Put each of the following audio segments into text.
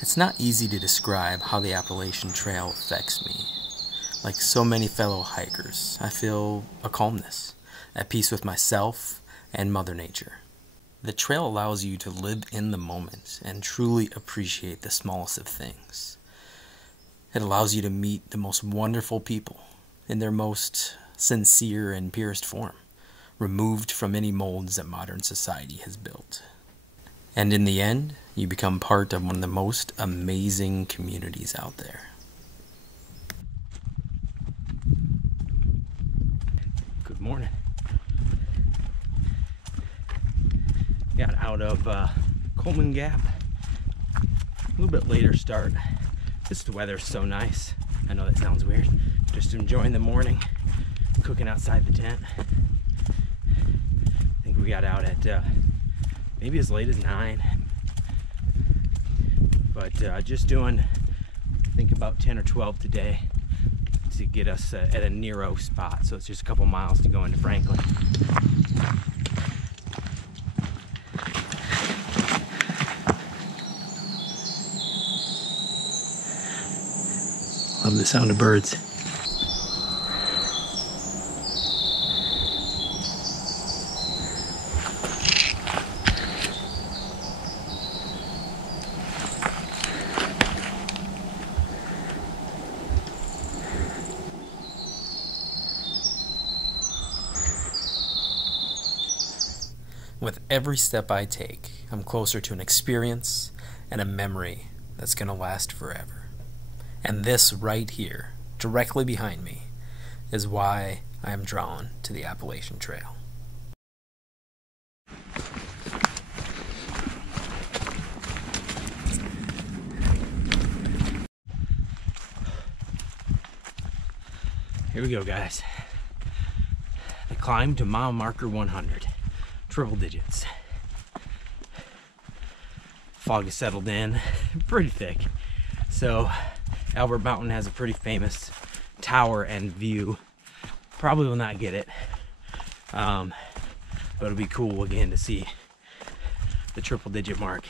It's not easy to describe how the Appalachian Trail affects me. Like so many fellow hikers, I feel a calmness, at peace with myself and Mother Nature. The trail allows you to live in the moment and truly appreciate the smallest of things. It allows you to meet the most wonderful people in their most sincere and purest form, removed from any molds that modern society has built. And in the end, you become part of one of the most amazing communities out there. Good morning. Got out of Coleman Gap. A little bit later start. This weather's so nice. I know that sounds weird. Just enjoying the morning, cooking outside the tent. I think we got out at maybe as late as 9. But just doing, I think about 10 or 12 today to get us at a Nero spot. So it's just a couple miles to go into Franklin. Love the sound of birds. With every step I take, I'm closer to an experience and a memory that's going to last forever. And this right here, directly behind me, is why I am drawn to the Appalachian Trail. Here we go, guys. The climb to mile marker 100. Triple digits. Fog has settled in pretty thick. So Albert Mountain has a pretty famous tower and view. Probably will not get it. But it'll be cool again to see the triple digit mark.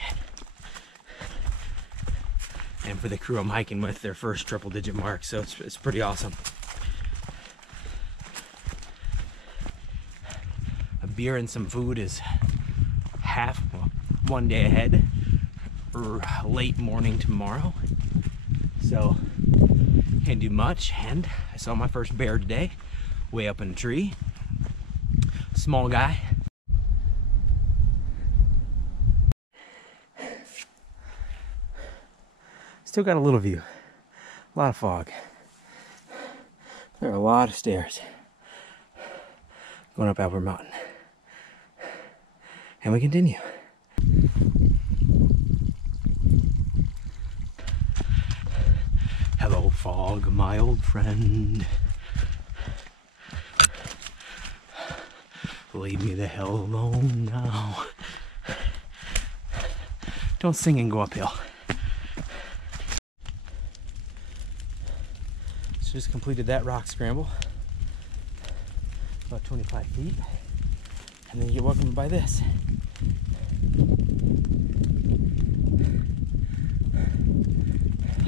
And for the crew I'm hiking with, their first triple digit mark. So it's pretty awesome. Beer and some food is one day ahead, or late morning tomorrow, so can't do much. And I saw my first bear today, way up in a tree. Small guy. Still got a little view, a lot of fog. There are a lot of stairs going up Albert Mountain. And we continue. Hello, fog, my old friend. Leave me the hell alone now. Don't sing and go uphill. So just completed that rock scramble. About 25 feet. And then you're welcomed by this.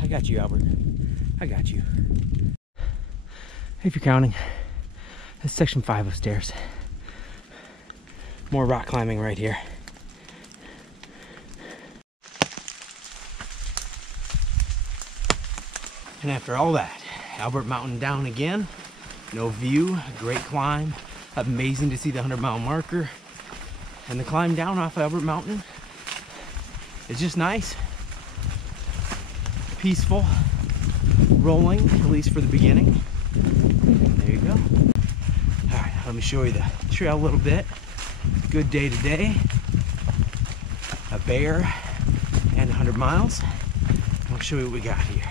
I got you, Albert. I got you. If you're counting, that's section 5 of stairs. More rock climbing right here. And after all that, Albert Mountain down again. No view, great climb. Amazing to see the 100-mile marker. And the climb down off Albert Mountain is just nice. Peaceful. Rolling, at least for the beginning. There you go. Alright, let me show you the trail a little bit. Good day today. A bear and 100 miles. I'll show you what we got here.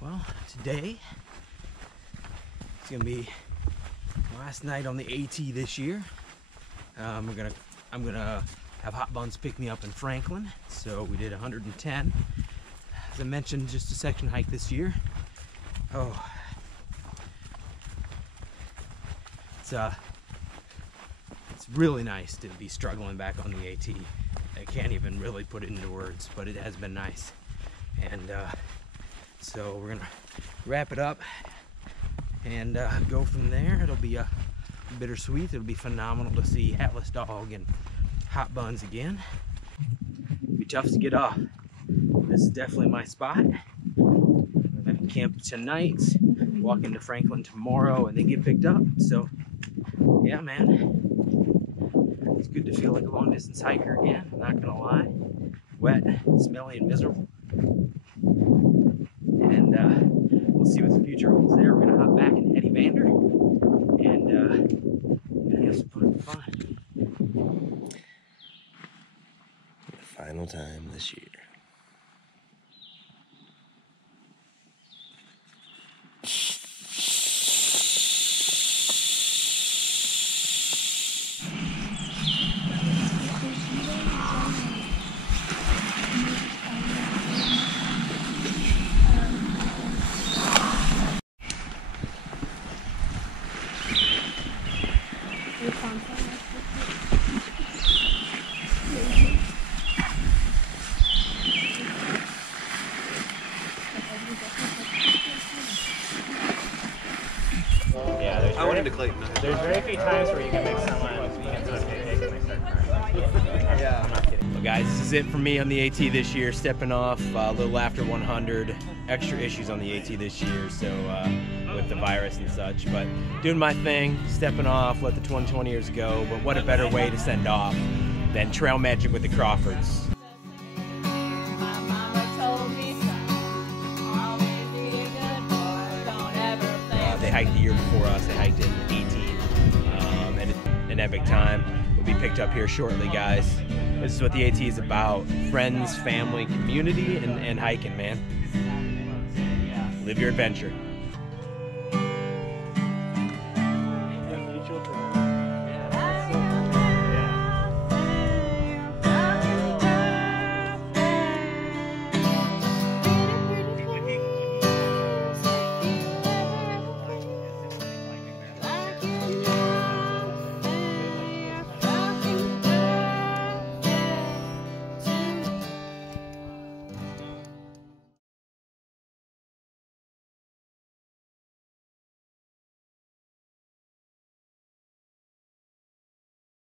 Well, today it's gonna be last night on the AT this year. I'm gonna have Hot Buns pick me up in Franklin. So we did 110. As I mentioned, just a section hike this year. Oh, it's really nice to be struggling back on the AT. I can't even really put it into words, but it has been nice. And so we're gonna wrap it up and go from there. It'll be bittersweet. It'll be phenomenal to see Hatless Dog and Hot Buns again. It'll be tough to get off. This is definitely my spot. I can camp tonight, walk into Franklin tomorrow, and then get picked up. So yeah, man, it's good to feel like a long distance hiker again, I'm not gonna lie. Wet, smelly, and miserable. And we'll see what the future holds there. We're gonna hop back in Eddie Vander and gonna have some fun. For the final time this year. I went into Clayton. There's very few times where you can make someone paycheck and they start crying. Yeah. I'm not kidding. Well, guys, this is it for me on the AT this year. Stepping off a little after 100. Extra issues on the AT this year, so with the virus and such. But doing my thing, stepping off, let the 2020 years go. But what a better way to send off than trail magic with the Crawfords. They hiked the year before us. They hiked in 18, and an epic time. We'll be picked up here shortly, guys. This is what the AT is about: friends, family, community, and hiking, man. Live your adventure.